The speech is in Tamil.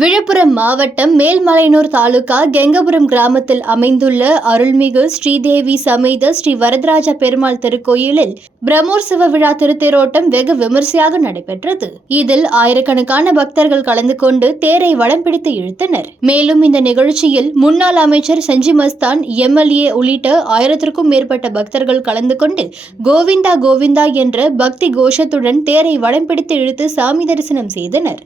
விழுப்புரம் மாவட்டம் மேல்மலையனூர் தாலுகா கெங்கபுரம் கிராமத்தில் அமைந்துள்ள அருள்மிகு ஸ்ரீதேவி சமேத ஸ்ரீ வரதராஜ பெருமாள் திருக்கோயிலில் பிரம்மோற்சவ விழா திருத்தேரோட்டம் வெகு விமர்சையாக நடைபெற்றது. இதில் ஆயிரக்கணக்கான பக்தர்கள் கலந்து கொண்டு தேரை வடம் பிடித்து இழுத்தனர். மேலும் இந்த நிகழ்ச்சியில் முன்னாள் அமைச்சர் செஞ்சி மஸ்தான், எம்எல்ஏ உள்ளிட்ட 1000க்கும் மேற்பட்ட பக்தர்கள் கலந்து கொண்டு கோவிந்தா கோவிந்தா என்ற பக்தி கோஷத்துடன் தேரை வடம் பிடித்து இழுத்து சாமி தரிசனம் செய்தனர்.